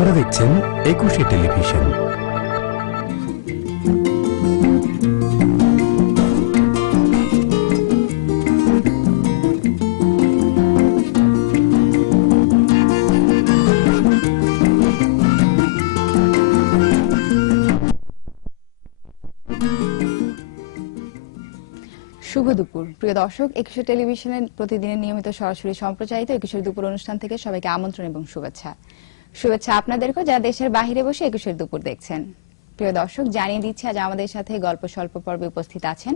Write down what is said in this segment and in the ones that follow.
আপনারা দেখছেন একুশে টেলিভিশন। শুভ দুপুর প্রিয় দর্শক, একুশে টেলিভিশনের প্রতিদিনের নিয়মিত সরাসরি সম্প্রচারিত একুশের দুপুর অনুষ্ঠান থেকে সবাইকে আমন্ত্রণ এবং শুভেচ্ছা আপনাদেরকেও যারা দেশের বাইরে বসে একুশের দুপুর দেখছেন। প্রিয় দর্শক, জানিয়ে দিচ্ছি আজ আমাদের সাথে গল্প স্বল্প পর্বে উপস্থিত আছেন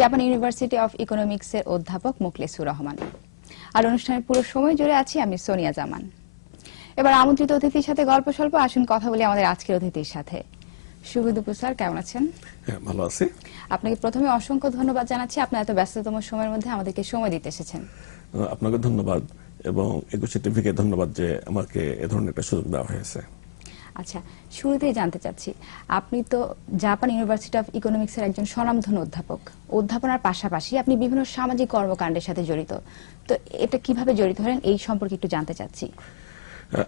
জাপান ইউনিভার্সিটি অফ ইকোনমিক্স এর অধ্যাপক মুখলেসুর রহমান। আর অনুষ্ঠানের পুরো সময় জুড়ে আছি আমি সোনিয়া জামান। এবার আমন্ত্রিত অতিথির সাথে গল্প স্বল্প আসুন কথা বলি আমাদের আজকের অতিথির সাথে। শুভ দুপুর স্যার, কেমন আছেন? হ্যাঁ, ভালো আছি। আপনাকে প্রথমে অসংখ্য ধন্যবাদ জানাচ্ছি, আপনার এত ব্যস্ততম সময়ের মধ্যে আমাদেরকে সময় দিতে এসেছেন। আপনাকে ধন্যবাদ এবং একুশে টিভিকে ধন্যবাদ যে আমাকে এ ধরনের একটা সুযোগ দেওয়া হয়েছে। আচ্ছা, শুরুতেই জানতে চাচ্ছি, আপনি তো জাপান ইউনিভার্সিটি অফ ইকোনমিক্স এর একজন স্বনামধন্য অধ্যাপক। অধ্যাপনার পাশাপাশি আপনি বিভিন্ন সামাজিক কর্মকাণ্ডের সাথে জড়িত। তো এটা কিভাবে জড়িত হলেন এই সম্পর্কে একটু জানতে চাচ্ছি।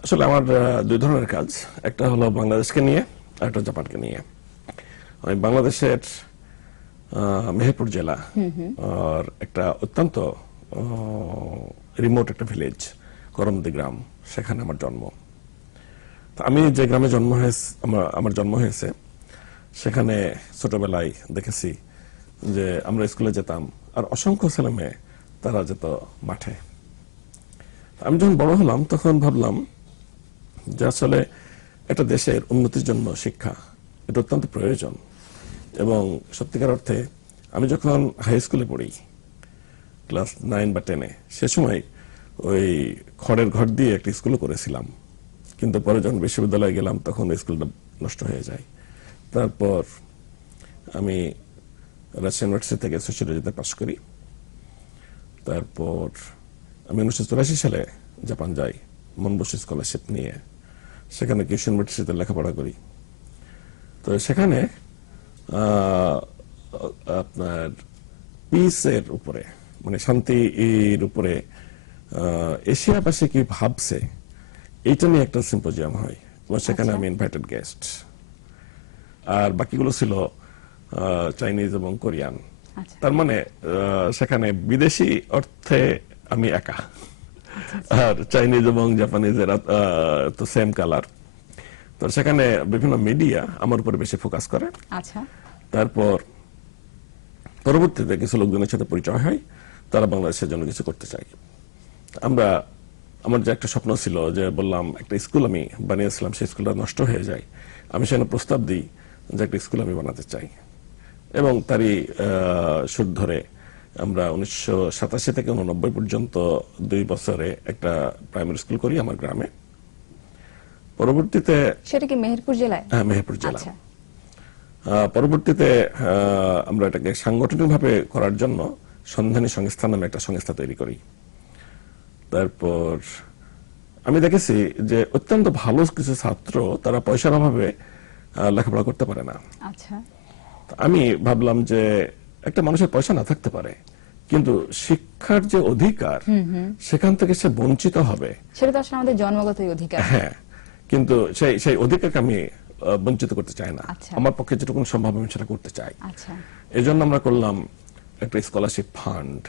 আসলে আমার দুই ধরনের কাজ, একটা হলো বাংলাদেশকে নিয়ে আর একটা জাপানকে নিয়ে। আমি বাংলাদেশের মেহেরপুর জেলা আর একটা অত্যন্ত রিমোট একটা ভিলেজ করমদি গ্রাম, সেখানে আমার জন্ম। আমি যে গ্রামে আমার জন্ম হয়েছে সেখানে ছোটবেলায় দেখেছি যে আমরা স্কুলে যেতাম আর অসংখ্য ছেলে মেয়ে তারা যেত মাঠে। আমি যখন বড় হলাম তখন ভাবলাম যে আসলে একটা দেশের উন্নতির জন্য শিক্ষা এটা অত্যন্ত প্রয়োজন। এবং সত্যিকার অর্থে আমি যখন হাই স্কুলে পড়ি ক্লাস 9 বা 10-এ, সে সময় ওই খড়ের ঘর দিয়ে একটা স্কুলও করেছিলাম, কিন্তু পরে যখন বিশ্ববিদ্যালয়ে গেলাম তখন স্কুলটা নষ্ট হয়ে যায়। তারপর আমি রাজশাহী ইউনিভার্সিটি থেকে সোশিয়োলজিতে পাশ করি। তারপর আমি 1984 সালে জাপান যাই মনবসি স্কলারশিপ নিয়ে, সেখানে কিউশু ইউনিভার্সিটিতে লেখাপড়া করি। তো সেখানে আপনার পিসের উপরে, মানে শান্তির উপরে এশিয়াবাসী কি ভাবছে এইটা নিয়ে একটা সিম্পোজিয়াম হয় এবং সেখানে আমি ইনভাইটেড গেস্ট। আর বাকিগুলো ছিল চাইনিজ এবং কোরিয়ান। তার মানে সেখানে বিদেশি অর্থে আমি একা, আর চাইনিজ এবং জাপানিজের তো সেম কালার। তো সেখানে বিভিন্ন মিডিয়া আমার উপরে বেশি ফোকাস করে। আচ্ছা, তারপর পরবর্তীতে কিছু লোকজনের সাথে পরিচয় হয়, তারা বাংলাদেশের জন্য কিছু করতে চায়। আমার যে একটা স্বপ্ন ছিল, যে বললাম একটা স্কুল আমি বানিয়েছিলাম, সেই স্কুলটা নষ্ট হয়ে যায়, আমি সেখানে প্রস্তাব দিই যে একটা স্কুল আমি বানাতে চাই। এবং তারই সুর ধরে আমরা 1987 থেকে 1989 পর্যন্ত 2 বছরে একটা প্রাইমারি স্কুল করি আমার গ্রামে। পরবর্তীতে সেটা কি মেহেরপুর জেলায়? হ্যাঁ, মেহেরপুর জেলা। পরবর্তীতে আমরা এটাকে সাংগঠনিকভাবে করার জন্য সন্ধানী সংস্থা নামে একটা সংস্থা তৈরি করি। তারপর আমি দেখেছি যে অত্যন্ত ভালো কিছু ছাত্র তারা পয়সার অভাবে লেখাপড়া করতে পারে না। আচ্ছা, আমি ভাবলাম যে একটা মানুষের পয়সা না থাকতে পারে, কিন্তু শিক্ষার যে অধিকার সেখান থেকে সে বঞ্চিত হবে, সেটা তো আসলে আমাদের জন্মগতই অধিকার। হ্যাঁ, কিন্তু সেই অধিকারকে আমি বঞ্চিত করতে চাই না। আমার পক্ষে যেটুকু সম্ভব আমি সেটা করতে চাই। আচ্ছা, এই জন্য আমরা করলাম একটা স্কলারশিপ ফান্ড।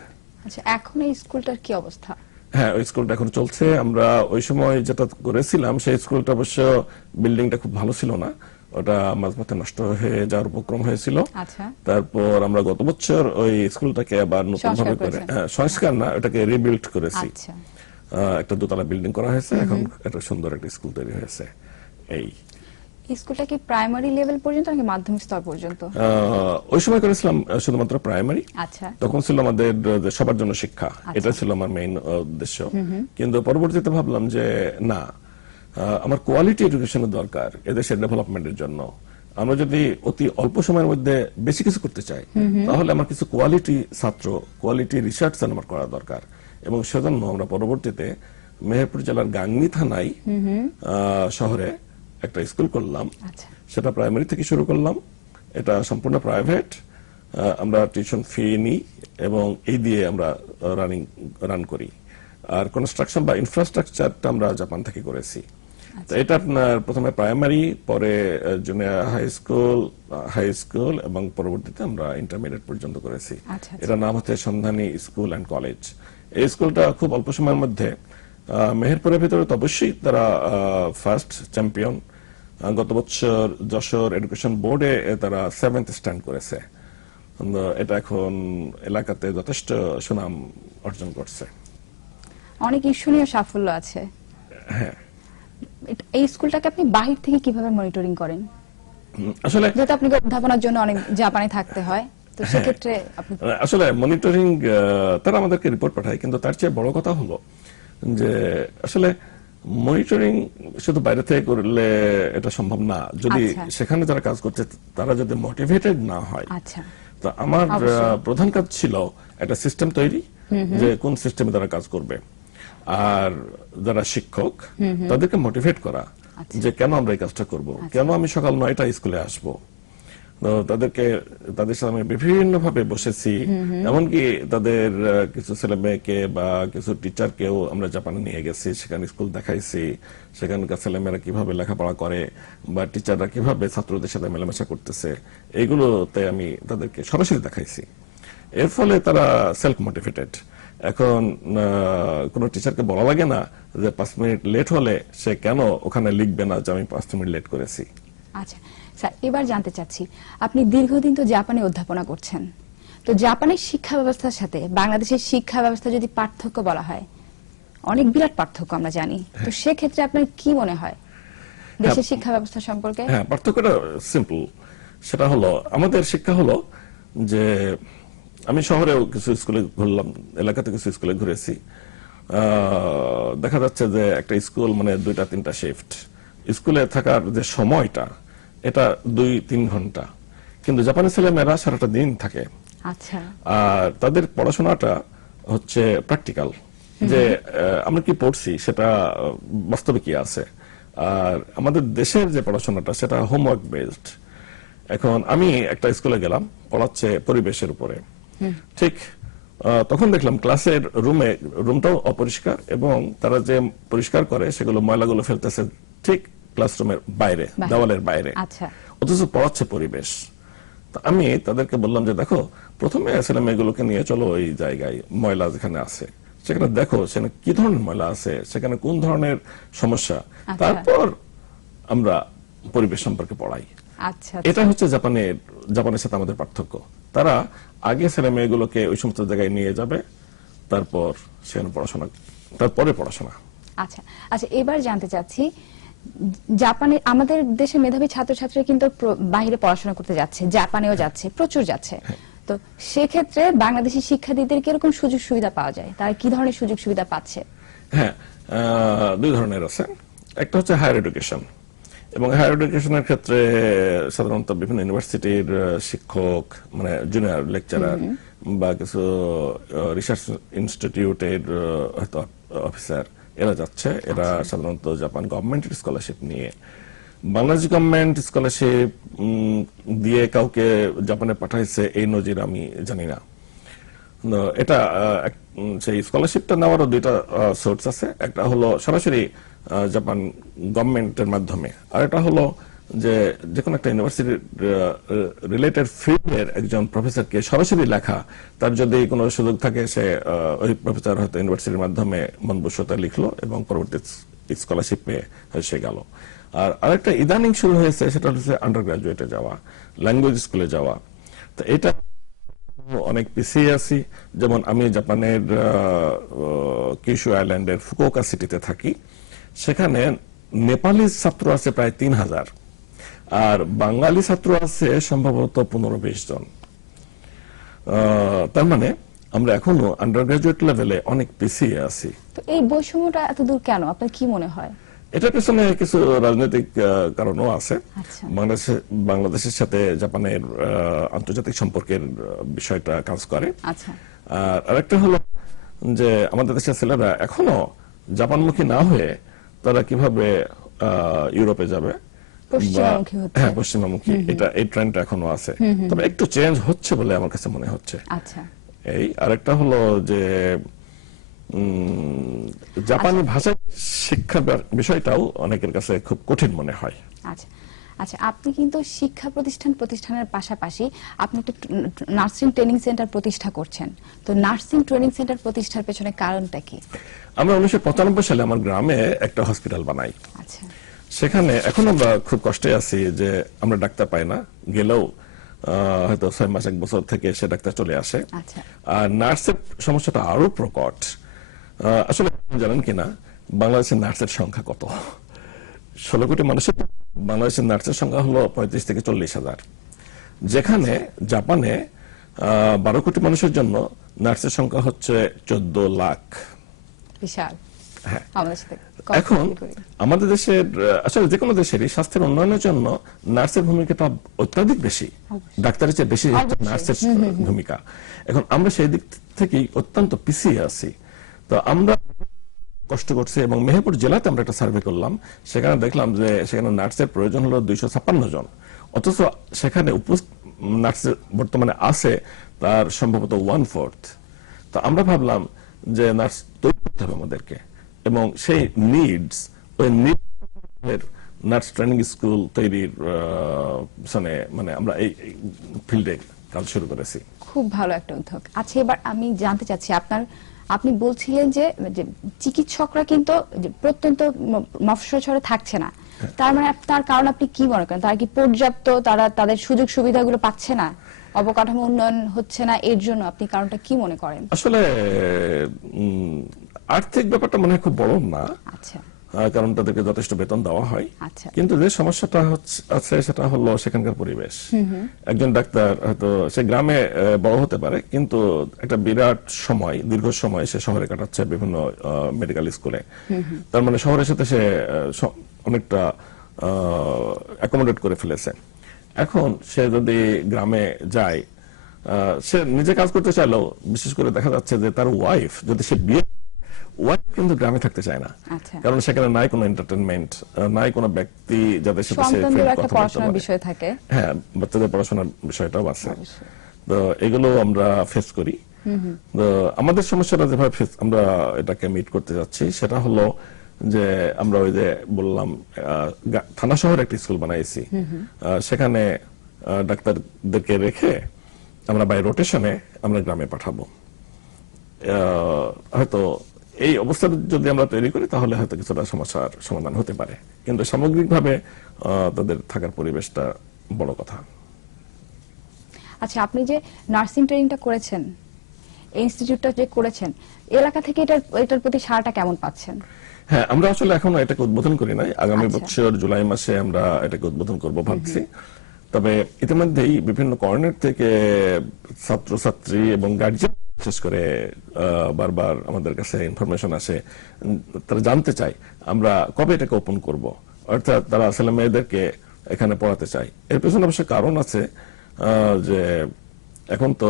আচ্ছা, এখন এই স্কুলটার কি অবস্থা? হ্যাঁ, ওই স্কুলটা এখন চলছে। আমরা ওই সময় যেটা করেছিলাম সেই স্কুলটা অবশ্য বিল্ডিংটা খুব ভালো ছিল না, ওটা মাঝপথে নষ্ট হয়ে যাওয়ার উপক্রম হয়েছিল। আচ্ছা, তারপর আমরা গত বছর ওই স্কুলটাকে আবার নতুন ভাবে করে, সংস্কার না, ওটাকে রিবিল্ড করেছি। আচ্ছা, একটা দোতলা বিল্ডিং করা হয়েছে, এখন একটা সুন্দর একটা স্কুল তৈরি হয়েছে। এই স্কুলটা কি প্রাইমারি লেভেল পর্যন্ত নাকি মাধ্যমিক স্তর পর্যন্ত? ওই সময় করেছিলাম শুধুমাত্র প্রাইমারি। আচ্ছা, তখন ছিল আমাদের সবার জন্য শিক্ষা, এটা ছিল আমার মেইন উদ্দেশ্য। কিন্তু পরবর্তীতে ভাবলাম যে না, আমার কোয়ালিটি এডুকেশনের দরকার এদেশের ডেভেলপমেন্টের জন্য। আমরা যদি অতি অল্প সময়ের মধ্যে বেশি কিছু করতে চাই, তাহলে আমার কিছু কোয়ালিটি ছাত্র, কোয়ালিটি রিসার্চ আমার করা দরকার। এবং সেজন্য আমরা পরবর্তীতে মেহেরপুর জেলার গাংনী থানায় শহরে একটা স্কুল করলাম। সেটা প্রাইমারি থেকে শুরু করলাম, এটা সম্পূর্ণ প্রাইভেট। আমরা টিউশন ফি নিই এবং এই দিয়ে আমরা রান করি। আর কনস্ট্রাকশন বা ইনফ্রাস্ট্রাকচারটা আমরা জাপান থেকে করেছি। তো এটা আপনার প্রথমে প্রাইমারি, পরে জুনিয়র হাই স্কুল এবং পরবর্তীতে আমরা ইন্টারমিডিয়েট পর্যন্ত করেছি। আচ্ছা, আচ্ছা। এটা নাম হচ্ছে সন্ধানী স্কুল অ্যান্ড কলেজ। এই স্কুলটা খুব অল্প সময়ের মধ্যে মেহেরপুরের ভিতরে তো অবশ্যই তারা ফার্স্ট চ্যাম্পিয়ন। গত বছর যশোর এডুকেশন বোর্ডে তারা 7th স্ট্যান্ড করেছে। এটা এখন এলাকাতে যথেষ্ট সুনাম অর্জন করছে। অনেক ঈর্ষণীয় সাফল্য আছে। হ্যাঁ, এই স্কুলটাকে আপনি বাহির থেকে কিভাবে মনিটরিং করেন? আসলে যেহেতু আপনাকে অধ্যাপনার জন্য অনেক জাপানে থাকতে হয়, তো সেক্ষেত্রে আপনি আসলে মনিটরিং তারা আমাদেরকে রিপোর্ট পাঠায়, কিন্তু তার চেয়ে বড় কথা হলো যে আসলে মনিটরিং শুধু বাইরে থেকে করলে এটা সম্ভব না, যদি আচ্ছা। সেখানে যারা কাজ করছে তারা যদি মোটিভেটেড না হয়। আচ্ছা, তো আমার অবশ্যই। প্রধান কাজ ছিল একটা সিস্টেম তৈরি, যে কোন সিস্টেমে তারা কাজ করবে, আর যারা শিক্ষক তাদেরকে মোটিভেট করা যে কেন আমরা এই কাজটা করব, কেন আমি সকাল 9টায় স্কুলে আসবো। তো তাদের সাথে আমি বিভিন্ন ভাবে বসেছি, এমনকি তাদের কিছু ছেলে মেয়েকে বা কিছু টিচারকেও আমরা জাপানে নিয়ে গেছি, সেখানে স্কুল দেখাইছি, সেখানকার ছেলেমেয়েরা কিভাবে লেখাপড়া করে বা টিচাররা কিভাবে ছাত্রদের সাথে মেলামেশা করতেছে, এইগুলোতে আমি তাদেরকে সরাসরি দেখাইছি। এর ফলে তারা সেলফ মোটিভেটেড। এখন কোন টিচারকে বলা লাগে না যে 5 মিনিট লেট হলে সে কেন ওখানে লিখবে না যে আমি 5 মিনিট লেট করেছি। আচ্ছা স্যার, এবার জানতে চাচ্ছি, আপনি দীর্ঘদিন তো জাপানে অধ্যাপনা করছেন, তো জাপানের শিক্ষা ব্যবস্থার সাথে বাংলাদেশের শিক্ষা ব্যবস্থা যদি পার্থক্য বলা হয়, অনেক বিরাট পার্থক্য আমরা জানি, তো সেক্ষেত্রে আপনার কি মনে হয় দেশের শিক্ষা ব্যবস্থা সম্পর্কে? হ্যাঁ, পার্থক্যটা সিম্পল। সেটা হলো আমাদের শিক্ষা হলো যে আমি শহরেও কিছু স্কুলে ঘুরলাম, এলাকাতে কিছু স্কুলে ঘুরেছি, দেখা যাচ্ছে যে একটা স্কুল মানে 2-3টা শিফট, স্কুলে থাকার যে সময়টা এটা 2-3 ঘন্টা, কিন্তু জাপানি ছেলেমেয়েরা সারাটা দিন থাকে। আচ্ছা, আর তাদের পড়াশোনাটা হচ্ছে প্র্যাকটিক্যাল, যে আমরা কি পড়ছি সেটা বাস্তবে কি আছে। আর আমাদের দেশের যে পড়াশোনাটা সেটা হোমওয়ার্ক বেসড। এখন আমি একটা স্কুলে গেলাম, পড়াচ্ছে পরিবেশের উপরে, ঠিক তখন দেখলাম ক্লাসের রুমটাও অপরিষ্কার, এবং তারা যে পরিষ্কার করে সেগুলো ময়লাগুলো ফেলতেছে ঠিক ক্লাসরুমের বাইরে, দেওয়ালের বাইরে, আচ্ছা, অথচ পড়াচ্ছে পরিবেশ। তো আমি তাদেরকে বললাম যে দেখো, প্রথমে ছেলে মেয়েগুলোকে নিয়ে চলো ওই জায়গায় ময়লা যেখানে আছে সেখানে দেখো সেখানে কি ধরনের ময়লা আছে, সেখানে কোন ধরনের সমস্যা, তারপর আমরা পরিবেশ সম্পর্কে পড়াই। আচ্ছা, এটা হচ্ছে জাপানের সাথে আমাদের পার্থক্য। তারা আগে ছেলে মেয়েগুলোকে ওই সমস্ত জায়গায় নিয়ে যাবে, তারপর সেখানে পড়াশোনা, তারপরে পড়াশোনা। আচ্ছা। আচ্ছা, এবার জানতে চাচ্ছি, জাপানে আমাদের দেশের মেধাবী ছাত্রছাত্রী কিন্তু বাইরে পড়াশোনা করতে যাচ্ছে, জাপানেও যাচ্ছে, প্রচুর যাচ্ছে, তো সেক্ষেত্রে বাংলাদেশি শিক্ষার্থীদের কিরকম সুযোগ সুবিধা পাওয়া যায়, তারা কি ধরনের সুযোগ সুবিধা পাচ্ছে? হ্যাঁ, 2 ধরনের আছে। একটা হচ্ছে হায়ার এডুকেশন, এবং হায়ার এডুকেশনের ক্ষেত্রে সাধারণত বিভিন্ন ইউনিভার্সিটির শিক্ষক, মানে জুনিয়র লেকচারার বা কিছু রিসার্চ ইনস্টিটিউটের হয়তো অফিসার, এরা যাচ্ছে। এরা সাধারণত জাপান গভর্নমেন্টের স্কলারশিপ নিয়ে, বাংলাদেশ গভর্নমেন্ট স্কলারশিপ দিয়ে কাউকে জাপানে পাঠাইছে এই নজির আমি জানি না। এটা সেই স্কলারশিপটা নেওয়ারও 2টা সোর্স আছে। একটা হলো সরাসরি জাপান গভর্নমেন্টের মাধ্যমে, আর এটা হলো যে কোনো একটা ইউনিভার্সিটি রিলেটেড ফিল্ডের একজন প্রফেসরকে সরাসরি লেখা, তার যদি কোনো সুযোগ থাকে সে ওই প্রফেসর হয়তো ইউনিভার্সিটির মাধ্যমে মনবুসতা লিখলো এবং পরবর্তী স্কলারশিপ পেয়ে সে গেল। আর আরেকটা ইদানিং শুরু হয়েছে, সেটা হচ্ছে আন্ডার গ্রাজুয়েটে যাওয়া, ল্যাঙ্গুয়েজ স্কুলে যাওয়া। তো এটা অনেক পিছিয়ে আছি। যেমন আমি জাপানের কিউশু আইল্যান্ডের ফুকুওকা সিটিতে থাকি, সেখানে নেপালি ছাত্র আছে প্রায় 3000, আর বাঙালি ছাত্র আছে সম্ভবত 15-20 জন। তার মানে আমরা এখনো আন্ডার গ্রাজুয়েট লেভেলে অনেক পিছিয়ে আছি। তো এই বৈষম্যটা এত দূর কেন, আপনার কি মনে হয়? এটার পেছনে কিছু রাজনৈতিক কারণও আছে। আচ্ছা। বাংলাদেশের সাথে জাপানের আন্তর্জাতিক সম্পর্কের বিষয়টা কাজ করে। আচ্ছা। আর আরেকটা হলো যে আমাদের দেশের ছেলেরা এখনো জাপানমুখী না হয়ে তারা কিভাবে ইউরোপে যাবে, পশ্চিমামুখী হচ্ছে। হ্যাঁ, পশ্চিমামুখী, এই ট্রেন্ডটা এখনো আছে, তবে একটু চেঞ্জ হচ্ছে বলে আমার কাছে মনে হচ্ছে। আচ্ছা। এই আরেকটা হলো যে জাপানি ভাষা শিক্ষা বিষয়টাও অনেকের কাছে খুব কঠিন মনে হয়। আচ্ছা আচ্ছা, আপনি কিন্তু শিক্ষা প্রতিষ্ঠানের পাশাপাশি আপনি একটা নার্সিং ট্রেনিং সেন্টার প্রতিষ্ঠা করছেন। তো নার্সিং ট্রেনিং সেন্টার প্রতিষ্ঠার পেছনে কারণটা কি? আমরা 1995 সালে আমার গ্রামে একটা হসপিটাল বানাই। আচ্ছা, সেখানে এখন আমরা খুব কষ্টে আছি যে আমরা ডাক্তার পাই না, গেলেও হয়তো 6 মাস 1 বছর থেকে সে ডাক্তার চলে আসে। আচ্ছা। আর নার্সের সমস্যাটা আরো প্রকট। আসলে জানেন কিনা বাংলাদেশের নার্সের সংখ্যা কত? 16 কোটি মানুষের বাংলাদেশের নার্সের সংখ্যা হলো 35 থেকে 40 হাজার, যেখানে জাপানে 12 কোটি মানুষের জন্য নার্সের সংখ্যা হচ্ছে 14 লাখ। বিশাল। হ্যাঁ। আমাদের সাথে এখন আমাদের দেশের আসলে যে কোনো দেশেরই স্বাস্থ্যের উন্নয়নের জন্য নার্সের ভূমিকাটা অত্যাধিক বেশি, ডাক্তারের চেয়ে বেশি নার্সের ভূমিকা। এখন আমরা সেই দিক থেকেই অত্যন্ত পিছিয়ে আছি। তো আমরা কষ্ট করছি এবং মেহেরপুর জেলাতে আমরা একটা সার্ভে করলাম, সেখানে দেখলাম যে সেখানে নার্সের প্রয়োজন হলো 256 জন, অথচ সেখানে নার্সের বর্তমানে আছে তার সম্ভবত 1/4। তো আমরা ভাবলাম যে নার্স তৈরি করতে হবে আমাদেরকে, এবং সেই নিডস ওই নার্স ট্রেনিং স্কুল তৈরির মানে আমরা এই ফিল্ডে কাজ শুরু করেছি। খুব ভালো একটা উদ্যোগ। আচ্ছা, এবার আমি জানতে চাচ্ছি আপনি বলছিলেন যে চিকিৎসকরা কিন্তু প্রত্যন্ত মফস্বল শহরে থাকছে না, তার মানে তার কারণ আপনি কি মনে করেন? তারা কি পর্যাপ্ত তাদের সুযোগ সুবিধাগুলো পাচ্ছে না, অবকাঠামো উন্নয়ন হচ্ছে না, এর জন্য আপনি কারণটা কি মনে করেন? আসলে আর্থিক ব্যাপারটা মনে হয় খুব বড় না। আচ্ছা, কারণ তাদেরকে যথেষ্ট বেতন দেওয়া হয়। আচ্ছা। কিন্তু যে সমস্যাটা আছে সেটা হলো সেখানকার পরিবেশ। একজন ডাক্তার হয়তো সে গ্রামে বড় হতে পারে, কিন্তু একটা বিরাট সময়, দীর্ঘ সময় সে শহরে কাটাচ্ছে বিভিন্ন মেডিকেল স্কুলে। তার মানে শহরের সাথে সে অনেকটা অ্যাকোমোডেট করে ফেলেছে। এখন সে যদি গ্রামে যায়, সে নিজে কাজ করতে চাইলেও বিশেষ করে দেখা যাচ্ছে যে তার ওয়াইফ, যদি সে বিয়ে, ওয়াইফ কিন্তু গ্রামে থাকতে চায় না। কারণ সেখানে নাই কোনো এন্টারটেইনমেন্ট, নাই কোনো ব্যক্তি যাদের সাথে সে একটা পড়াশোনার বিষয় থাকে। হ্যাঁ, বাচ্চাদের পড়াশোনার বিষয়টাও আছে। তো এগুলো আমরা ফেস করি। তো আমাদের সমস্যাটা যেভাবে আমরা এটাকে মিট করতে যাচ্ছি সেটা হলো যে আমরা ওই যে বললাম থানা শহরে একটা স্কুল বানাইছি, সেখানে ডাক্তারদেরকে রেখে আমরা বাই রোটেশনে আমরা গ্রামে পাঠাবো। হয়তো এই অবস্থা যদি আমরা তৈরি করি তাহলে হয়তো কিছুটা সমস্যার সমাধান হতে পারে, কিন্তু সামগ্রিকভাবে তাদের থাকার পরিবেশটা বড় কথা। আচ্ছা, আপনি যে নার্সিং ট্রেনিংটা করেছেন, এই ইনস্টিটিউটটা যে করেছেন, এলাকা থেকে এটার প্রতি সাড়াটা কেমন পাচ্ছেন? হ্যাঁ, আমরা আসলে এখনো এটাকে উদ্বোধন করি নাই। আগামী বছর জুলাই মাসে আমরা এটাকে উদ্বোধন করব ভাবছি। তবে ইতিমধ্যেই বিভিন্ন কর্নার থেকে ছাত্রছাত্রী এবং গার্জিয়ান বিশেষ করে বারবার আমাদের কাছে ইনফরমেশন আসে, তারা জানতে চায় আমরা কবে এটাকে ওপেন করব, অর্থাৎ তারা আসলে মেয়েদেরকে এখানে পড়াতে চায়। এর পেছনে অবশ্য কারণ আছে, যে এখন তো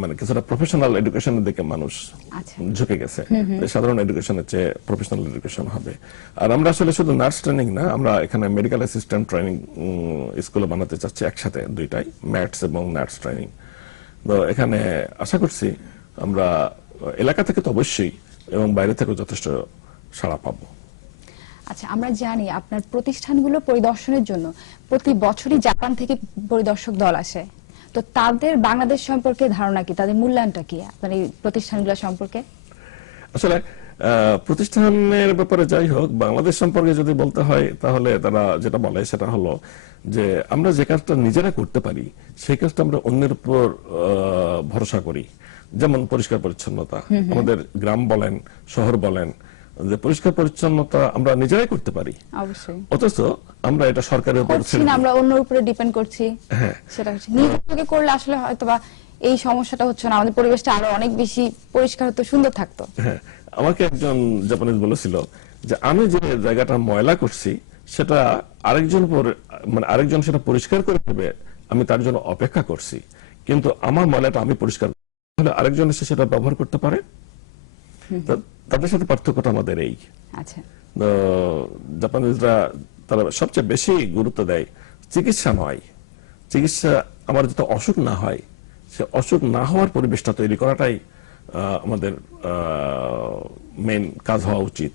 মানে কিছুটা প্রফেশনাল এডুকেশনের দিকে মানুষ ঝুঁকে গেছে, সাধারণ এডুকেশনের চেয়ে প্রফেশনাল এডুকেশন হবে। আর আমরা আসলে শুধু নার্স ট্রেনিং না, আমরা এখানে মেডিকেল অ্যাসিস্ট্যান্ট ট্রেনিং স্কুলে বানাতে চাচ্ছি একসাথে, দুইটাই, ম্যাথস এবং নার্স ট্রেনিং। তো এখানে আশা করছি আমরা এলাকা থেকে তো অবশ্যই এবং বাইরে থেকে যথেষ্ট সাড়া পাবো। আচ্ছা, আমরা জানি আপনার প্রতিষ্ঠানগুলো পরিদর্শনের জন্য প্রতি বছরই জাপান থেকে পরিদর্শক দল আসে। তো তাদের বাংলাদেশ সম্পর্কে ধারণা কি, তাদের মূল্যায়নটা কি আপনার এই প্রতিষ্ঠানগুলো সম্পর্কে? আসলে প্রতিষ্ঠানের ব্যাপারে যাই হোক, বাংলাদেশ সম্পর্কে যদি বলতে হয় তাহলে তারা যেটা বলে সেটা হলো যে আমরা যে কাজটা নিজেরা করতে পারি সেই কাজটা আমরা অন্যের উপর ভরসা করি। যেমন পরিষ্কার পরিচ্ছন্নতা, আমাদের গ্রাম বলেন শহর বলেন, যে পরিষ্কার পরিচ্ছন্নতা আমরা নিজেরাই করতে পারি, অবশ্যই, অথচ আমরা এটা সরকারের উপর ছেড়ে দিই, আমরা অন্যের উপরে ডিপেন্ড করছি। হ্যাঁ, সেটা হচ্ছে নিজে থেকে করলে আসলে হয়তোবা এই সমস্যাটা হচ্ছে না, আমাদের পরিবেশটা আরো অনেক বেশি পরিষ্কার হতো, সুন্দর থাকতো। হ্যাঁ, আমাকে একজন জাপানিজ বলেছিল যে আমি যে জায়গাটা ময়লা করছি সেটা আরেকজন সেটা পরিষ্কার করে দেবে, আমি তার জন্য অপেক্ষা করছি, কিন্তু আমার ময়লাটা আমি পরিষ্কার করলে আরেকজন এসে সেটা ব্যবহার করতে পারে। তাদের সাথে পার্থক্যটা আমাদের এই। আচ্ছা, জাপানিজরা তারা সবচেয়ে বেশি গুরুত্ব দেয় চিকিৎসা নয়, চিকিৎসা আমার যাতে অসুখ না হয়, সে অসুখ না হওয়ার পরিবেশটা তৈরি করাটাই আমাদের মেইন কাজ হওয়া উচিত।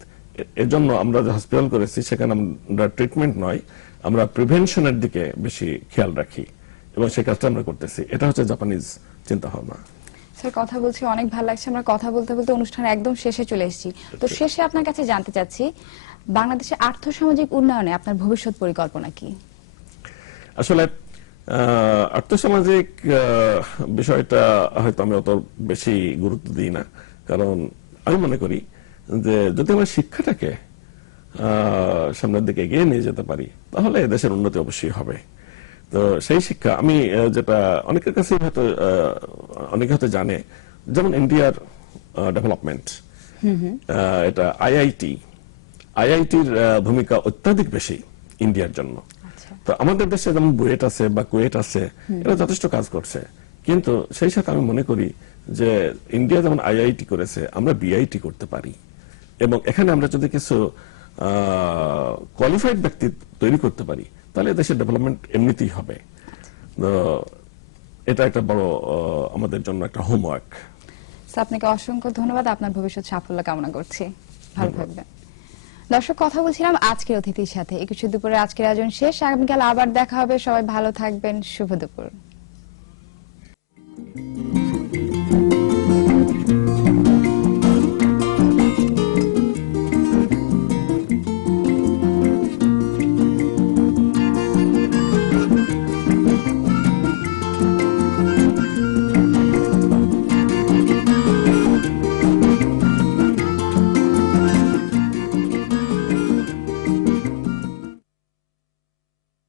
এর জন্য আমরা যে হসপিটাল করেছি সেখানে আমরা ট্রিটমেন্ট নয়, আমরা প্রিভেনশনের দিকে বেশি খেয়াল রাখি এবং সেই কাজটা আমরা করতেছি। এটা হচ্ছে জাপানিজ চিন্তা ভাবনা। স্যার কথা বলছি অনেক ভালো লাগছে, আমরা কথা বলতে বলতে অনুষ্ঠানের একদম শেষে চলে এসেছি। তো শেষে আপনার কাছে জানতে চাচ্ছি, বাংলাদেশের আর্থসামাজিক উন্নয়নে আপনার ভবিষ্যৎ পরিকল্পনা কি? আসলে আর্থসামাজিক বিষয়টা হয়তো আমি অত বেশি গুরুত্ব দিই না, কারণ আমি মনে করি যে যদি আমরা শিক্ষাটাকে সামনের দিকে এগিয়ে নিয়ে যেতে পারি তাহলে দেশের উন্নতি অবশ্যই হবে। তো সেই শিক্ষা আমি যেটা অনেকের কাছে হয়তো অনেকে হয়তো জানে, যেমন ইন্ডিয়ার ডেভেলপমেন্ট, এটা আইআইটির ভূমিকা অত্যাধিক বেশি ইন্ডিয়ার জন্য। তো আমাদের দেশে যেমন বুয়েট আছে বা কুয়েট আছে, এরা যথেষ্ট কাজ করছে, কিন্তু সেই সাথে আমি মনে করি যে ইন্ডিয়া যেমন আইআইটি করেছে, আমরা বিআইটি করতে পারি এবং এখানে আমরা যদি কিছু কোয়ালিফাইড ব্যক্তি তৈরি করতে পারি তাহলে দেশের ডেভেলপমেন্ট এমনিতেই হবে। তো এটা একটা বড় আমাদের জন্য একটা হোমওয়ার্ক। স্যার আপনাকে অসংখ্য ধন্যবাদ, আপনার ভবিষ্যৎ সাফল্য কামনা করছি, ভালো থাকবেন। দর্শক কথা বলছিলাম আজকের অতিথির সাথে। 21 দুপুরের আজকের আয়োজন শেষ, আগামীকাল আবার দেখা হবে। সবাই ভালো থাকবেন, শুভ দুপুর।